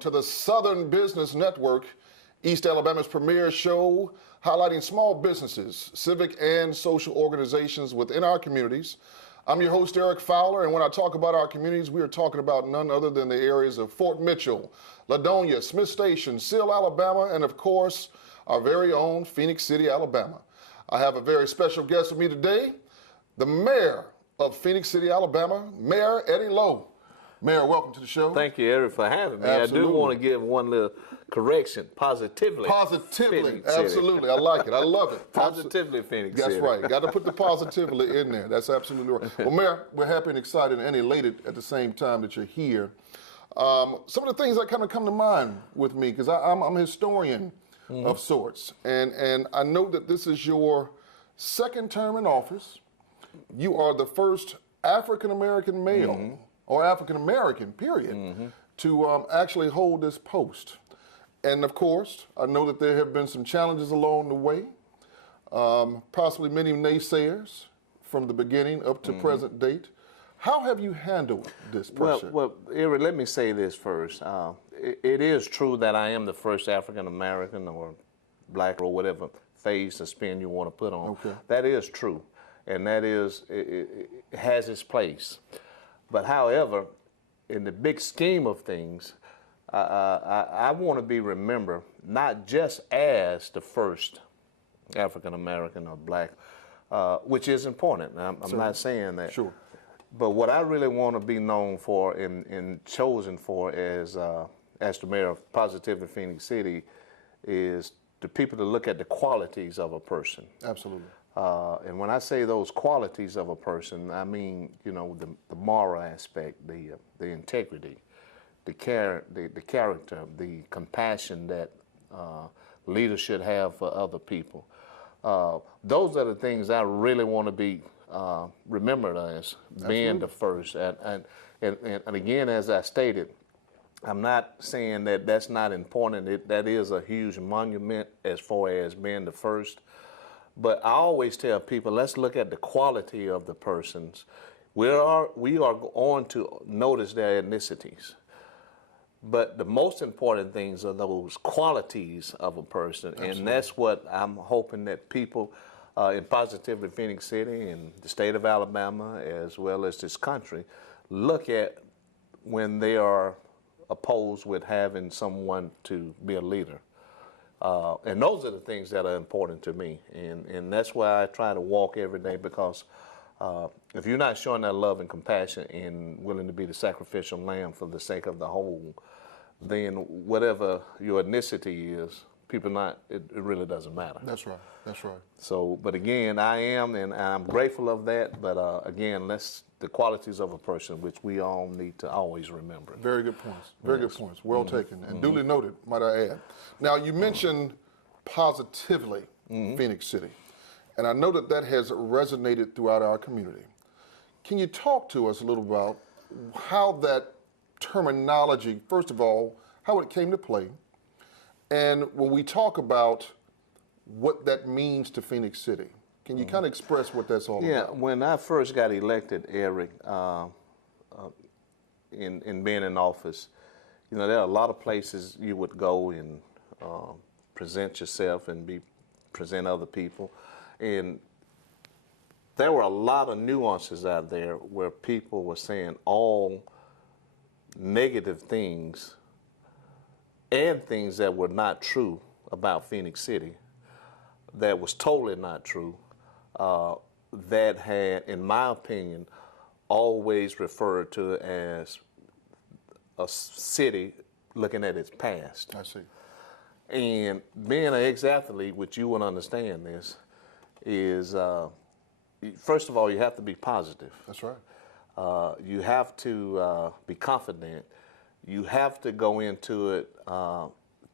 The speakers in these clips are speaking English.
to the Southern Business Network, East Alabama's premier show highlighting small businesses, civic and social organizations within our communities. I'm your host, Eric Fowler, and when I talk about our communities, we are talking about none other than the areas of Fort Mitchell, Ladonia, Smith Station, Seal, Alabama, and of course, our very own Phoenix City, Alabama. I have a very special guest with me today, the mayor of Phoenix City, Alabama, Mayor Eddie Lowe. Mayor, welcome to the show. Thank you, Eric, for having me. Absolutely. I do want to give one little correction. Positively. Positively, absolutely. I like it. I love it. Positively, Phoenix That's City. right. Got to put the positively in there. That's absolutely right. Well, Mayor, we're happy and excited and elated at the same time that you're here. Some of the things that kind of come to mind with me, because I'm a historian of sorts, and I know that this is your second term in office. You are the first African-American male, or African-American, period, to actually hold this post. And of course, I know that there have been some challenges along the way, possibly many naysayers from the beginning up to present date. How have you handled this pressure? Well, Eric, let me say this first. It is true that I am the first African-American or black or whatever phase or spin you want to put on. Okay. That is true, and that is, it has its place. But however, in the big scheme of things, I want to be remembered not just as the first African-American or black, which is important. I'm not saying that. Sure. But what I really want to be known for and chosen for as the mayor of Positively Phoenix City is the people to look at the qualities of a person. Absolutely. And when I say those qualities of a person, I mean, you know, the moral aspect, the integrity, the character, the compassion that leaders should have for other people. Those are the things I really want to be remembered as being the first. And again, as I stated, I'm not saying that that's not important. That is a huge monument as far as being the first. But I always tell people, let's look at the quality of the persons. We are going to notice their ethnicities. But the most important things are those qualities of a person. Absolutely. And that's what I'm hoping that people in Positively Phoenix City and the state of Alabama, as well as this country, look at when they are opposed with having someone to be a leader. And those are the things that are important to me. And that's why I try to walk every day, because if you're not showing that love and compassion and willing to be the sacrificial lamb for the sake of the whole, then whatever your ethnicity is, it really doesn't matter. That's right. That's right. So, but again, I am, and I'm grateful of that. But again, the qualities of a person, which we all need to always remember. Very good points. Very good points. Well taken and duly noted, might I add. Now, you mentioned Positively Phoenix City, and I know that has resonated throughout our community. Can you talk to us a little about how that terminology, first of all, how it came to play, and when we talk about what that means to Phoenix City, can you kind of express what that's all about? Yeah, when I first got elected, Eric, in being in office, you know, there are a lot of places you would go and present yourself and present other people. And there were a lot of nuances out there where people were saying all negative things and things that were not true about Phoenix City, that was totally not true, that had, in my opinion, always referred to as a city looking at its past. I see. And being an ex-athlete, which you would understand this, is first of all, you have to be positive. That's right. You have to be confident. You have to go into it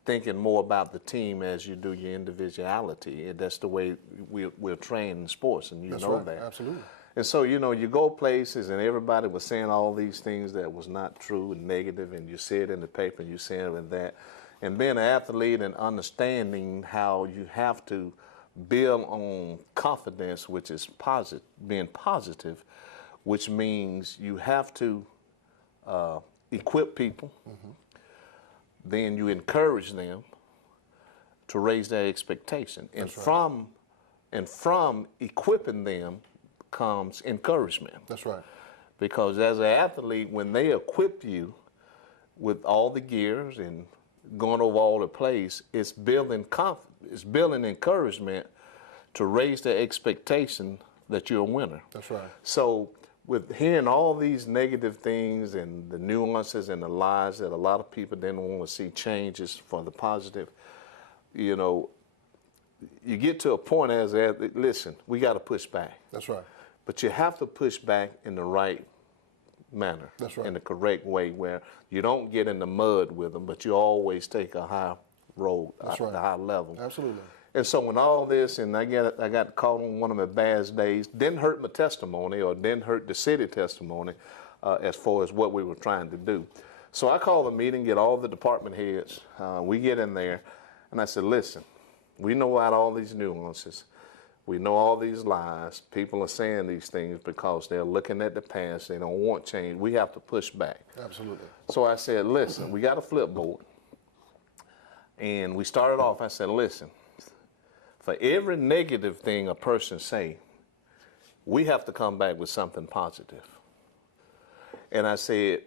thinking more about the team as you do your individuality. That's the way we're trained in sports, and That's know right. that. Absolutely. And so, you know, you go places and everybody was saying all these things that was not true and negative, and you see it in the paper and you see it in that. And being an athlete and understanding how you have to build on confidence, which is being positive, which means you have to equip people, then you encourage them to raise their expectation. And from equipping them comes encouragement. That's right. Because as an athlete, when they equip you with all the gears and going over all the plays, it's building encouragement to raise their expectation that you're a winner. That's right. So with hearing all these negative things and the nuances and the lies that a lot of people didn't want to see changes for the positive, you know, you get to a point as listen, we got to push back. That's right. But you have to push back in the right manner. That's right. In the correct way, where you don't get in the mud with them, but you always take a high road, That's right. a high level. Absolutely. And so when all this, and I got caught on one of my bad days, didn't hurt my testimony or didn't hurt the city testimony as far as what we were trying to do. So I called a meeting, get all the department heads. We get in there, and I said, listen, we know about all these nuances. We know all these lies. People are saying these things because they're looking at the past. They don't want change. We have to push back. Absolutely. So I said, listen, we got a flipboard. And we started off, I said, listen, for every negative thing a person say, we have to come back with something positive. And I said,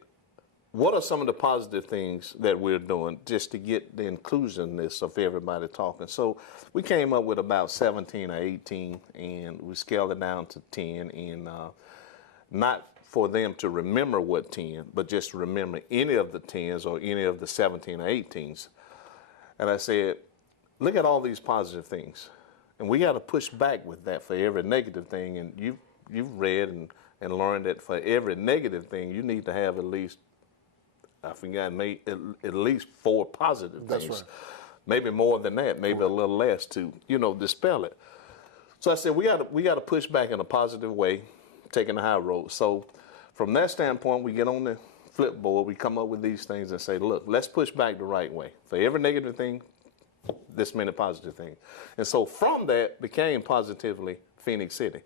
what are some of the positive things that we're doing just to get the inclusiveness of everybody talking? So we came up with about 17 or 18, and we scaled it down to 10, and not for them to remember what 10, but just to remember any of the 10s or any of the 17 or 18s. And I said, look at all these positive things. And we got to push back with that for every negative thing. And you've read and learned that for every negative thing, you need to have at least, I forgot, at least 4 positive things. That's right. Maybe more than that, maybe a little less to, dispel it. So I said, we got to push back in a positive way, taking the high road. So from that standpoint, we get on the flipboard, we come up with these things and say, look, let's push back the right way. For every negative thing, this many positive things. And so from that became positively Phoenix City.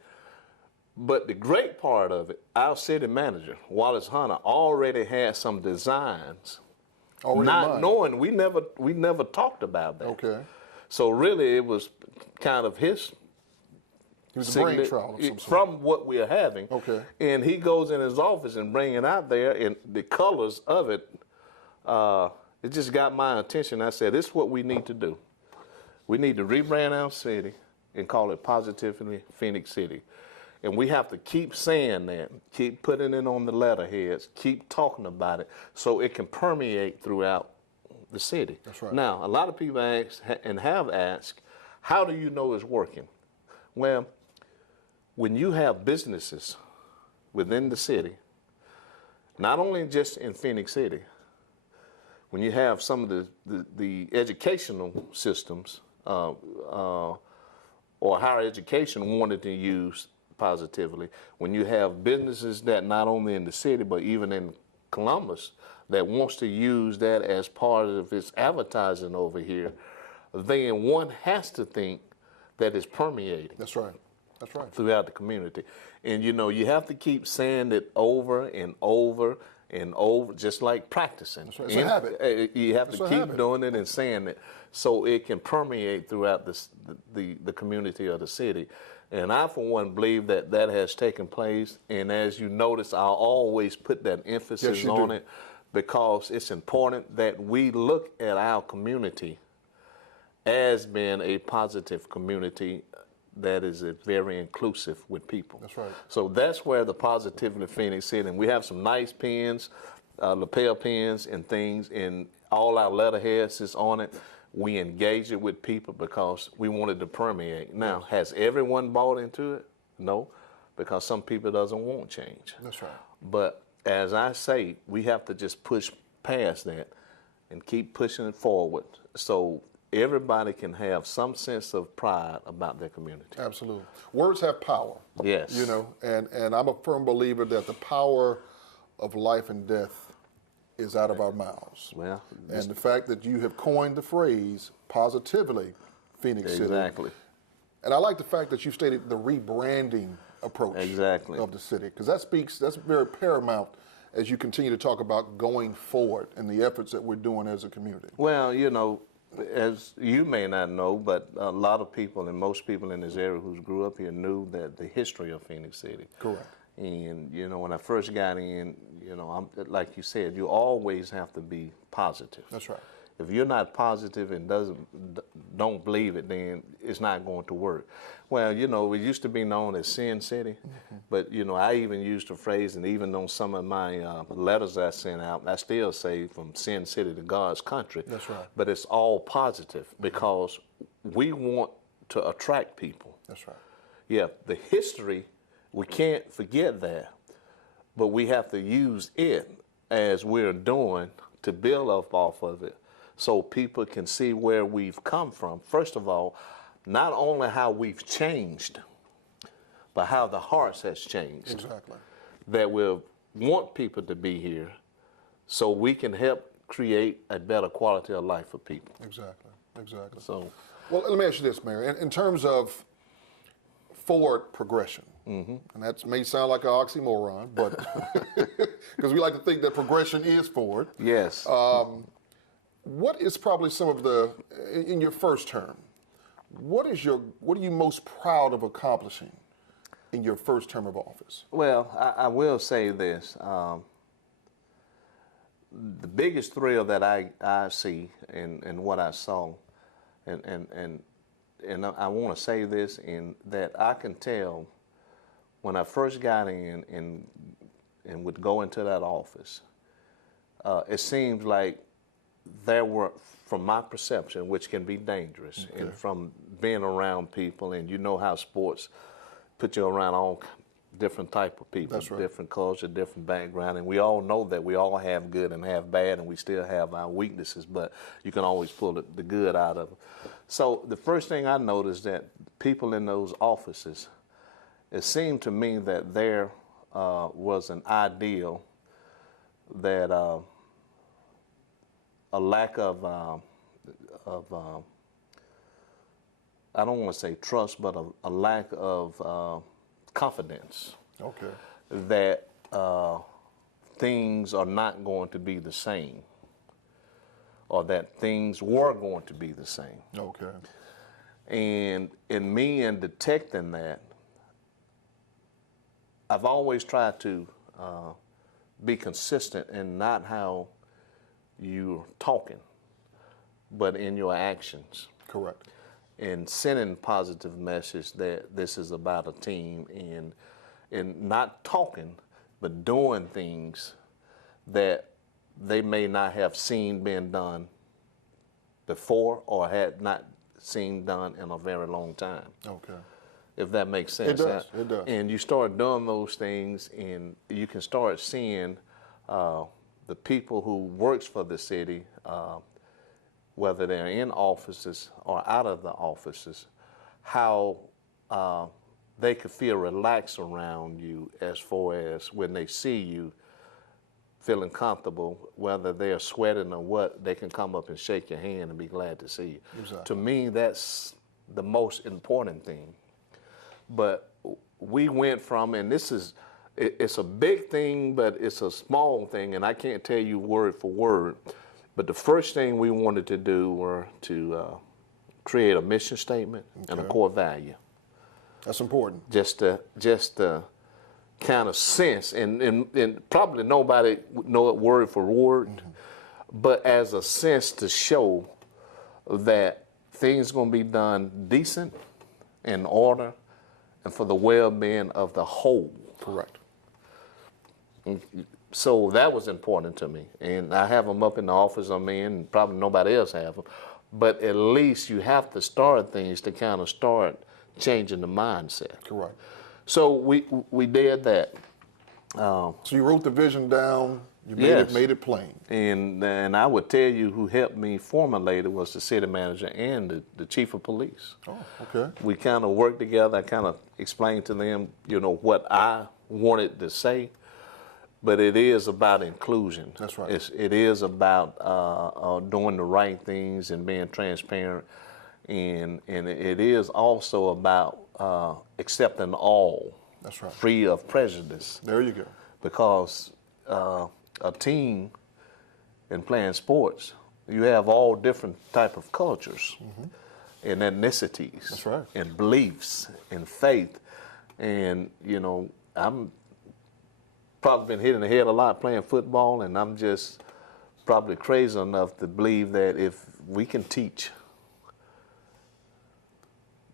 But the great part of it, our city manager, Wallace Hunter, already had some designs, not knowing we never talked about that. Okay. So really it was kind of his It was a brain trial of some sort. from what we're having. Okay. And he goes in his office and bring it out there, and the colors of it, it just got my attention. I said, this is what we need to do. We need to rebrand our city and call it Positively Phoenix City. And we have to keep saying that, keep putting it on the letterheads, keep talking about it so it can permeate throughout the city. That's right. Now, a lot of people ask and have asked, how do you know it's working? Well, when you have businesses within the city, not only just in Phoenix City, when you have some of the educational systems or higher education wanted to use positively, when you have businesses that not only in the city but even in Columbus that wants to use that as part of its advertising over here, then one has to think that it's permeating. That's right. That's right. Throughout the community. And you have to keep saying it over and over and over, just like practicing. That's right. It's a habit. You have to keep doing it and saying it so it can permeate throughout the community of the city. And I, for one, believe that has taken place. And as you notice, I'll always put that emphasis on it because it's important that we look at our community as being a positive community that is very inclusive with people. That's right. So that's where the Positively Phoenix City, and we have some nice pens, lapel pens and things, and all our letterheads is on it. We engage it with people because we want it to permeate. Now, has everyone bought into it? No, because some people doesn't want change. That's right. But as I say, we have to just push past that and keep pushing it forward so everybody can have some sense of pride about their community. Absolutely. Words have power. Yes. And I'm a firm believer that the power of life and death is out of our mouths. Well, and the fact that you have coined the phrase Positively Phoenix City. Exactly. And I like the fact that you stated the rebranding approach exactly. of the city, because that's very paramount as you continue to talk about going forward and the efforts that we're doing as a community? Well, you know, as you may not know, but a lot of people and most people in this area who grew up here knew that the history of Phoenix City. Correct. And, you know, when I first got in, you know, like you said, you always have to be positive. That's right. If you're not positive and don't believe it, then it's not going to work. Well, you know, it used to be known as Sin City, but, you know, I even used the phrase, and even on some of my letters I sent out, I still say from Sin City to God's country. That's right. But it's all positive because we want to attract people. That's right. Yeah, the history, we can't forget that, but we have to use it as we're doing to build up off of it so people can see where we've come from. First of all, not only how we've changed, but how the hearts has changed. Exactly. That we want people to be here so we can help create a better quality of life for people. Exactly. Exactly. So, well, let me ask you this, Mayor. In terms of forward progression, and that may sound like an oxymoron, but because we like to think that progression is forward. yes. What is probably some of the, in your first term, what are you most proud of accomplishing in your first term of office? Well, I will say this. The biggest thrill that I see in what I saw, and I want to say this, in that I can tell when I first got in and would go into that office, it seems like there were, from my perception, which can be dangerous, and from being around people, and you know how sports put you around all different type of people, That's right. different culture, different background, and we all know that we all have good and have bad, and we still have our weaknesses, but you can always pull the good out of them. So the first thing I noticed that people in those offices, it seemed to me that there was an ideal that a lack of I don't want to say trust, but a lack of confidence. Okay. That things are not going to be the same, or that things were going to be the same. Okay. And in me and detecting that, I've always tried to be consistent in not how you're talking, but in your actions. Correct. And sending positive message that this is about a team, and not talking, but doing things that they may not have seen being done before or had not seen done in a very long time. Okay. If that makes sense. It does. It does. And you start doing those things, and you can start seeing the people who works for the city, whether they're in offices or out of the offices, how they could feel relaxed around you as far as when they see you feeling comfortable, whether they're sweating or what, they can come up and shake your hand and be glad to see you. Exactly. To me, that's the most important thing. But we went from, and it's a big thing, but it's a small thing, and I can't tell you word for word, but the first thing we wanted to do were to create a mission statement and a core value. That's important. Just to kind of sense, and probably nobody would know it word for word, but as a sense to show that things going to be done decent, in order, and for the well-being of the whole. Correct. So that was important to me, and I have them up in the office I'm in, and probably nobody else have them, but at least you have to start things to kind of start changing the mindset. Correct. So we did that. So you wrote the vision down. You made it plain. And I would tell you who helped me formulate it was the city manager and the chief of police. Oh, okay. We kind of worked together. I kind of explained to them, what I wanted to say. But it is about inclusion. That's right. It is about doing the right things and being transparent. And it is also about accepting all. That's right. Free of prejudice. There you go. Because a team and playing sports, you have all different type of cultures and ethnicities. That's right. And beliefs and faith. And, I'm probably been hit in the head a lot playing football, and I'm just probably crazy enough to believe that if we can teach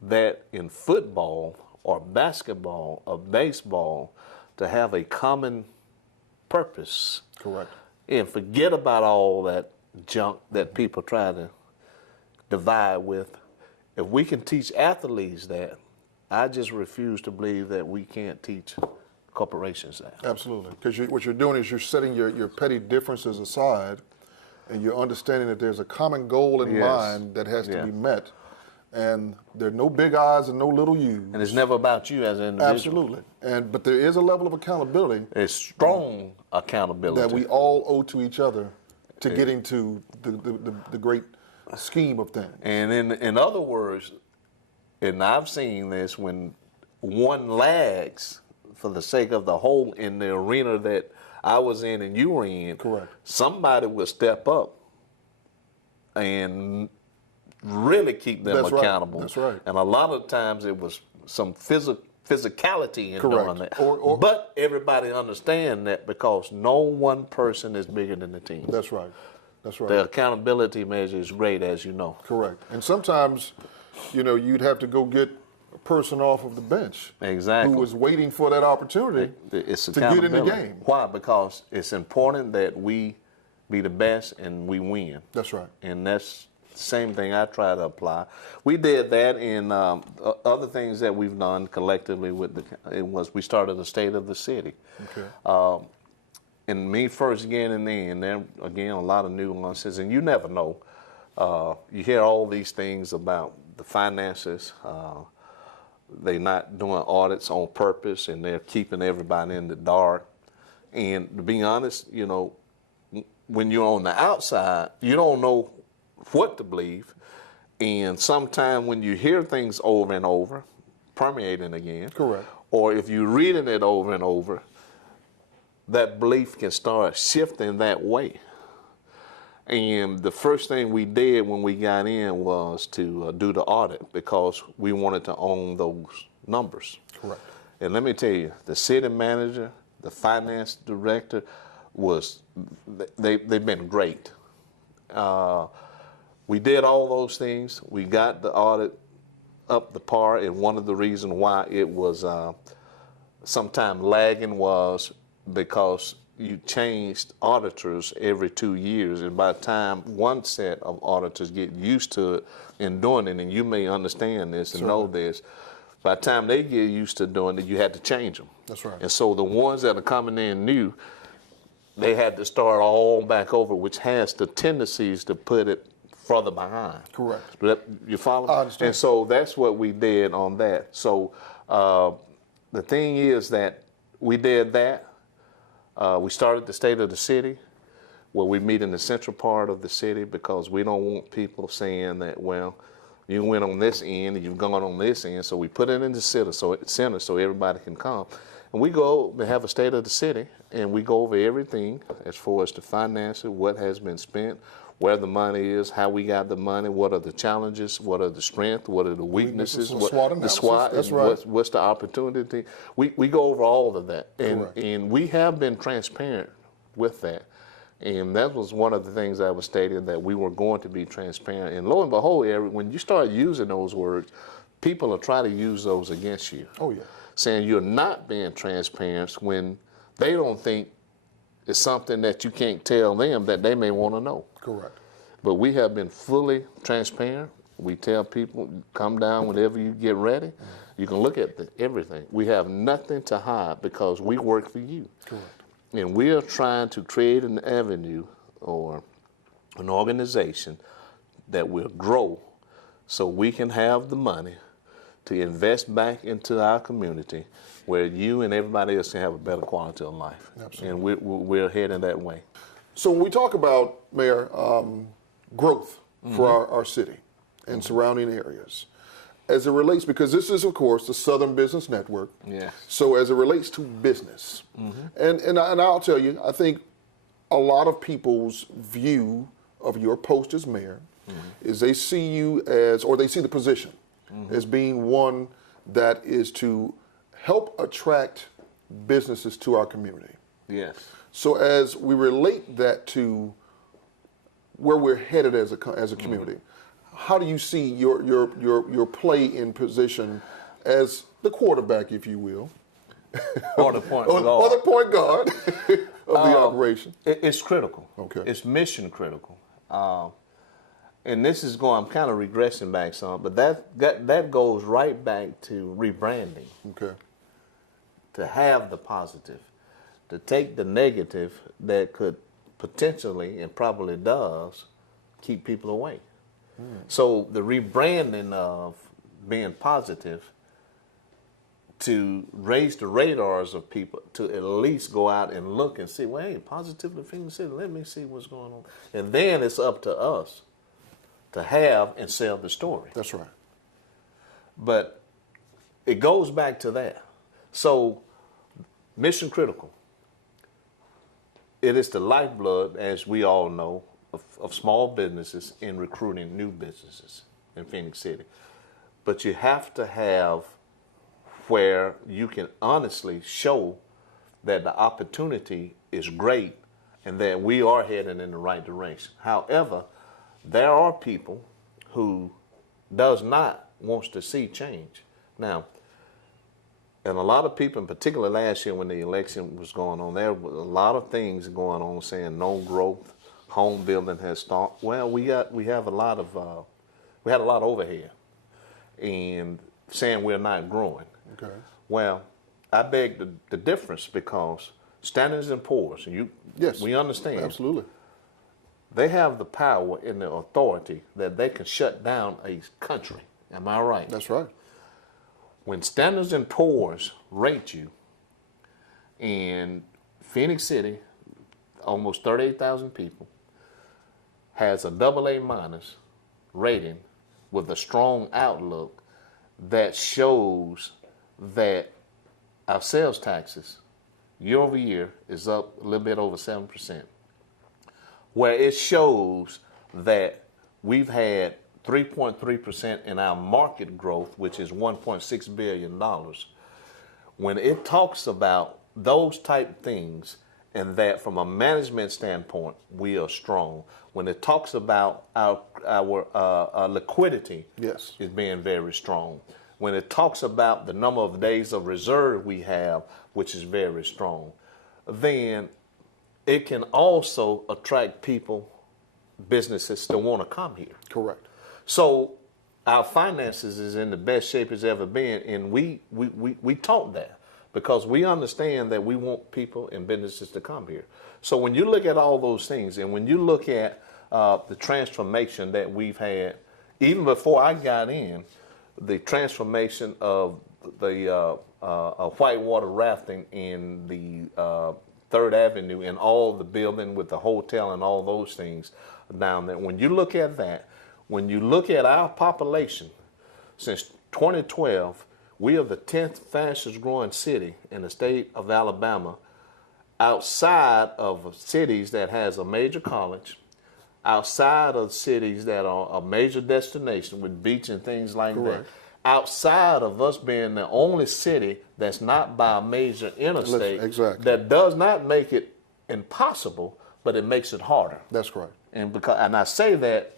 that in football or basketball or baseball to have a common purpose. Correct. And forget about all that junk that people try to divide with. If we can teach athletes that, I just refuse to believe that we can't teach corporations that. Absolutely. Because what you're doing is you're setting your petty differences aside, and you're understanding that there's a common goal in mind that has to be met. And there are no big I's and no little U's. And it's never about you as an individual. Absolutely. But there is a level of accountability. It's strong accountability. That we all owe to each other to getting to the great scheme of things. And in other words, and I've seen this, when one lags for the sake of the whole in the arena that I was in and you were in, correct, somebody will step up and really keep them accountable. That's right. And a lot of times it was some physicality in doing that. But everybody understand that because no one person is bigger than the team. That's right. That's right. The accountability measure is great, as you know. Correct. And sometimes, you'd have to go get a person off of the bench. Exactly. Who was waiting for that opportunity to get in the game. Why? Because it's important that we be the best and we win. That's right. And that's the same thing I try to apply. We did that in other things that we've done collectively we started the State of the City. Okay. And me first getting in there, again, a lot of nuances, and you never know. You hear all these things about the finances. They're not doing audits on purpose, and they're keeping everybody in the dark. And to be honest, when you're on the outside, you don't know what to believe. And sometimes when you hear things over and over, permeating again, correct, or if you're reading it over and over, that belief can start shifting that way. And the first thing we did when we got in was to do the audit because we wanted to own those numbers. Correct. And let me tell you, the city manager, the finance director, they've been great. We did all those things. We got the audit up the par, and one of the reasons why it was sometime lagging was because you changed auditors every 2 years, and by the time one set of auditors get used to it and doing it, and you may understand this and know this, by the time they get used to doing it, you had to change them. That's right. And so the ones that are coming in new, they had to start all back over, which has the tendencies to put it further behind. Correct. You follow me? I understand. And so that's what we did on that. So the thing is that we did that. We started the State of the City, where we meet in the central part of the city because we don't want people saying that, well, you went on this end and you've gone on this end. So we put it in the center so everybody can come. And we go and have a State of the City, and we go over everything as far as the finances, what has been spent, where the money is, how we got the money, what are the challenges, what are the strengths, what are the weaknesses, the SWOT analysis. That's right. What's the opportunity. We go over all of that, and we have been transparent with that. And that was one of the things I was stating, that we were going to be transparent. And lo and behold, Eric, when you start using those words, people will try to use those against you. Oh, yeah. Saying you're not being transparent when they don't think it's something that you can't tell them that they may want to know. Correct. But we have been fully transparent. We tell people, come down whenever you get ready. You can look at everything. We have nothing to hide because we work for you. Correct. And we are trying to create an avenue or an organization that will grow so we can have the money to invest back into our community where you and everybody else can have a better quality of life. Absolutely. And we're heading that way. So when we talk about, Mayor, growth for our city and surrounding areas, as it relates, because this is, of course, the Southern Business Network. Yeah. So as it relates to business, and I'll tell you, I think a lot of people's view of your post as mayor is they see you as, or they see the position as being one that is to help attract businesses to our community. Yes. So as we relate that to where we're headed as a community, how do you see your play in position as the quarterback, if you will, Or the point guard. or the point guard of the operation? It's critical. Okay. It's mission critical. And this is going, I'm kind of regressing back some, but that goes right back to rebranding. Okay. To have the positive, to take the negative that could potentially, and probably does, keep people away. So the rebranding of being positive to raise the radars of people to at least go out and look and see, well, hey, positively Phoenix City, let me see what's going on. And then it's up to us to have and sell the story. That's right. But it goes back to that. So, mission critical. It is the lifeblood, as we all know, of small businesses in recruiting new businesses in Phoenix City. But you have to have where you can honestly show that the opportunity is great and that we are heading in the right direction. However, there are people who does not wants to see change. Now, and a lot of people, in particular last year when the election was going on, there was a lot of things going on saying no growth, home building has stopped. Well, we had a lot of overhead, and saying we're not growing. Okay. Well, I beg the difference, because Standards and Poor's, and we understand. Absolutely. They have the power and the authority that they can shut down a country. Am I right? That's right. When Standards and Poor's rate you in Phoenix City, almost 38,000 people, has a AA- rating with a strong outlook that shows that our sales taxes year over year is up a little bit over 7%, where it shows that we've had 3.3% in our market growth, which is $1.6 billion. When it talks about those type things, and that from a management standpoint, we are strong. When it talks about our liquidity, Yes. is being very strong. When it talks about the number of days of reserve we have, which is very strong, then it can also attract people, businesses that want to come here. Correct. So our finances is in the best shape it's ever been, and we taught that because we understand that we want people and businesses to come here. So when you look at all those things, and when you look at the transformation that we've had, even before I got in, the transformation of the whitewater rafting in the 3rd Avenue and all the building with the hotel and all those things down there. When you look at that, when you look at our population, since 2012, we are the 10th fastest growing city in the state of Alabama, outside of cities that has a major college, outside of cities that are a major destination with beach and things like Correct. that, outside of us being the only city that's not by a major interstate, Exactly. that does not make it impossible, but it makes it harder. That's right. And I say that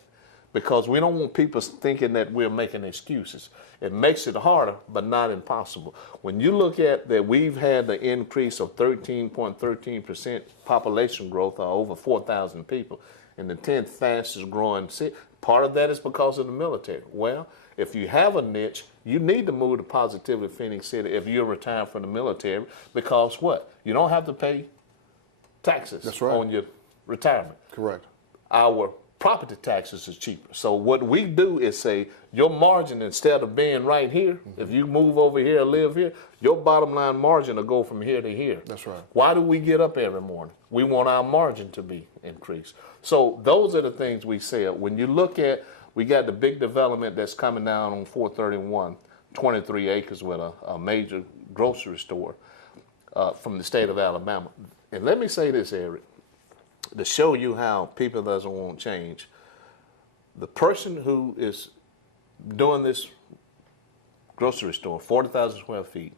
because we don't want people thinking that we're making excuses. It makes it harder, but not impossible. When you look at that, we've had the increase of 13.13% population growth, or over 4,000 people, in the 10th fastest growing city. Part of that is because of the military. Well, if you have a niche, you need to move to Positively Phoenix City if you're retired from the military, because what? You don't have to pay taxes That's right. on your retirement. Correct. Our property taxes is cheaper. So what we do is say your margin, instead of being right here, if you move over here and live here, your bottom line margin will go from here to here. That's right. Why do we get up every morning? We want our margin to be increased. So those are the things we say. When you look at We got the big development that's coming down on 431, 23 acres with a major grocery store from the state of Alabama. And let me say this, Eric, to show you how people doesn't want change. The person who is doing this grocery store, 40,000 square feet,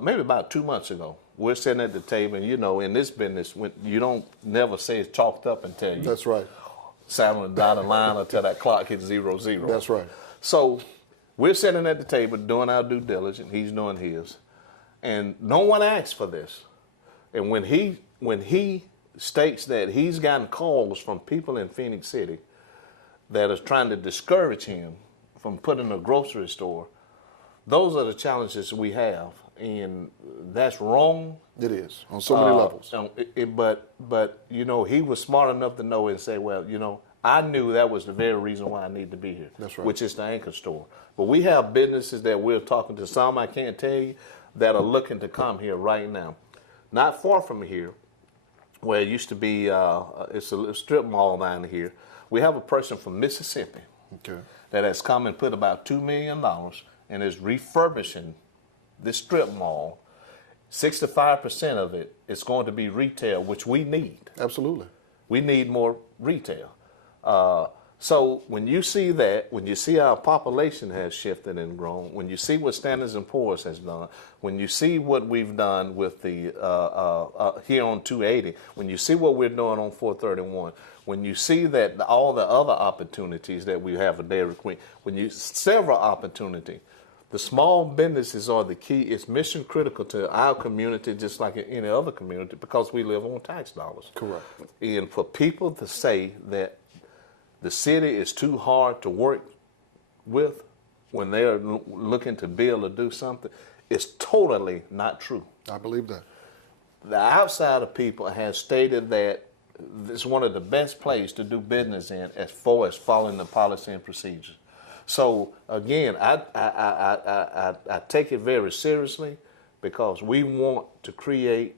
maybe about 2 months ago, we're sitting at the table, and in this business, you don't never say it's chalked up until you. That's right. Saddle and dot a line until that clock hits 00. That's right. So we're sitting at the table doing our due diligence. He's doing his, and no one asked for this. And when he states that he's gotten calls from people in Phoenix City that is trying to discourage him from putting a grocery store, those are the challenges we have, and that's wrong. It is on so many levels. But he was smart enough to know and say, well, I knew that was the very reason why I need to be here. That's right. Which is the anchor store. But we have businesses that we're talking to, some I can't tell you, that are looking to come here right now. Not far from here, where it used to be, it's a strip mall down here. We have a person from Mississippi that has come and put about $2 million and is refurbishing this strip mall. 65% of it is going to be retail, which we need. Absolutely. We need more retail. So when you see that, when you see our population has shifted and grown, when you see what Standards & Poor's has done, when you see what we've done with the here on 280, when you see what we're doing on 431, when you see that all the other opportunities that we have at Dairy Queen, several opportunities, the small businesses are the key. It's mission critical to our community, just like in any other community, because we live on tax dollars. Correct. And for people to say that the city is too hard to work with when they're looking to build or do something, it's totally not true. I believe that. The outsider people have stated that it's one of the best places to do business in as far as following the policy and procedures. So again, I take it very seriously because we want to create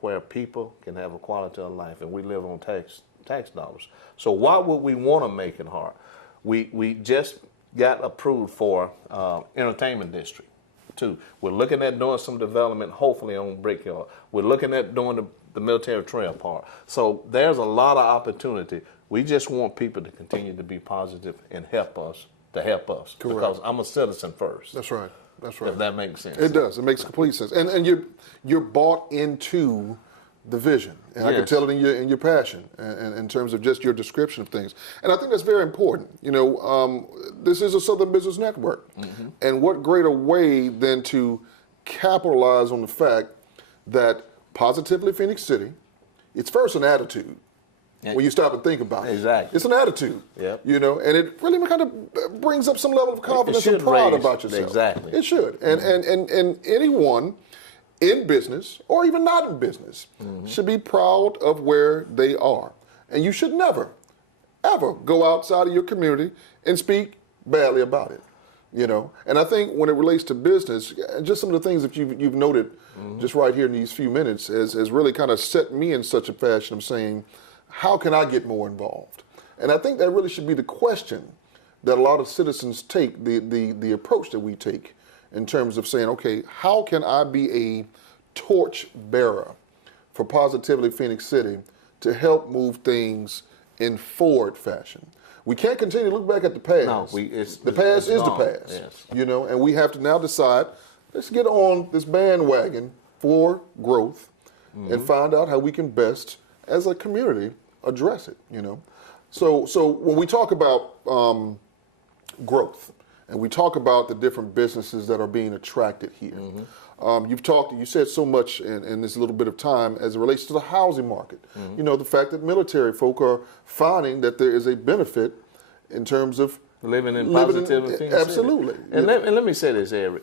where people can have a quality of life, and we live on tax dollars. So why would we want to make it hard? We just got approved for entertainment district too. We're looking at doing some development, hopefully on Brickyard. We're looking at doing the military trail park. So there's a lot of opportunity. We just want people to continue to be positive and help us. Correct. Because I'm a citizen first. That's right. That's right. If that makes sense. It does. It makes complete sense. And you're bought into the vision, and yes. I can tell it in your passion, and in terms of just your description of things. And I think that's very important. This is a Southern Business Network, and what greater way than to capitalize on the fact that positively Phoenix City, it's first an attitude. When you stop and think about it. Exactly. It's an attitude. Yep. And it really kind of brings up some level of confidence and pride about yourself. Exactly. It should. And anyone in business or even not in business should be proud of where they are. And you should never, ever go outside of your community and speak badly about it. And I think when it relates to business, just some of the things that you've noted just right here in these few minutes has really kind of set me in such a fashion of saying, how can I get more involved? And I think that really should be the question that a lot of citizens take, the approach that we take in terms of saying, okay, how can I be a torch bearer for Positively Phoenix City to help move things in forward fashion? We can't continue to look back at the past. No, the past is the past. Yes. And we have to now decide, let's get on this bandwagon for growth and find out how we can best, as a community, address it. So when we talk about growth and we talk about the different businesses that are being attracted here, you said so much in this little bit of time as it relates to the housing market. The fact that military folk are finding that there is a benefit in terms of living in positivity. Absolutely. And let me say this, Eric.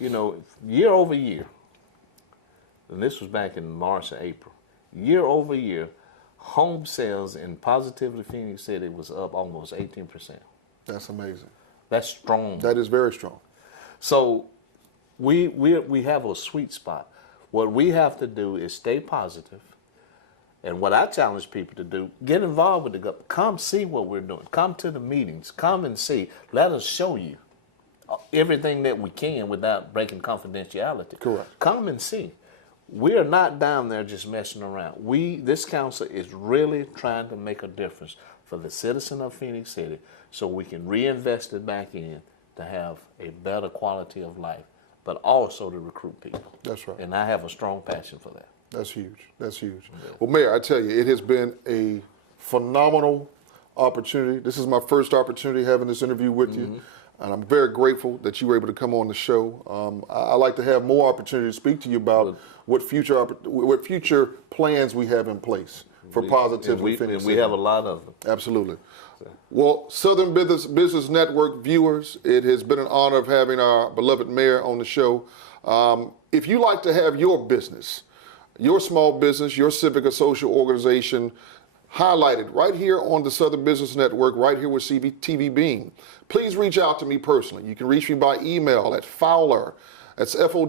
Year over year, and this was back in March or April, year over year, home sales in Positively Phoenix City was up almost 18%. That's amazing. That's strong. That is very strong. So we have a sweet spot. What we have to do is stay positive And what I challenge people to do, get involved with the government. Come see what we're doing. Come to the meetings. Come and see. Let us show you everything that we can without breaking confidentiality. Correct. Come and see. We are not down there just messing around. This council is really trying to make a difference for the citizen of Phoenix City so we can reinvest it back in to have a better quality of life, but also to recruit people. That's right. And I have a strong passion for that. That's huge. That's huge. Yeah. Well, Mayor, I tell you, it has been a phenomenal opportunity. This is my first opportunity having this interview with you, and I'm very grateful that you were able to come on the show. I like to have more opportunity to speak to you about what future plans we have in place for positivity. And we have a lot of them. Absolutely. Well, Southern Business Network viewers, it has been an honor of having our beloved mayor on the show. If you like to have your business, your small business, your civic or social organization highlighted right here on the Southern Business Network, right here with TV Beam, please reach out to me personally. You can reach me by email at Fowler, that's FOWLER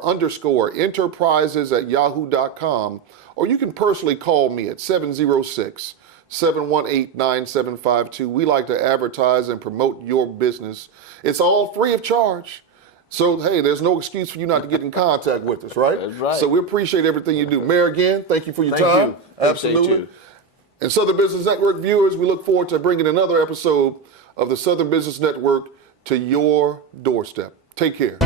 _enterprises@yahoo.com, or you can personally call me at 706-718-9752. We like to advertise and promote your business. It's all free of charge. So, hey, there's no excuse for you not to get in contact with us, right? That's right. So we appreciate everything you do. Mayor, again, thank you for your time. You. Absolutely. You. And Southern Business Network viewers, we look forward to bringing another episode of the Southern Business Network to your doorstep. Take care.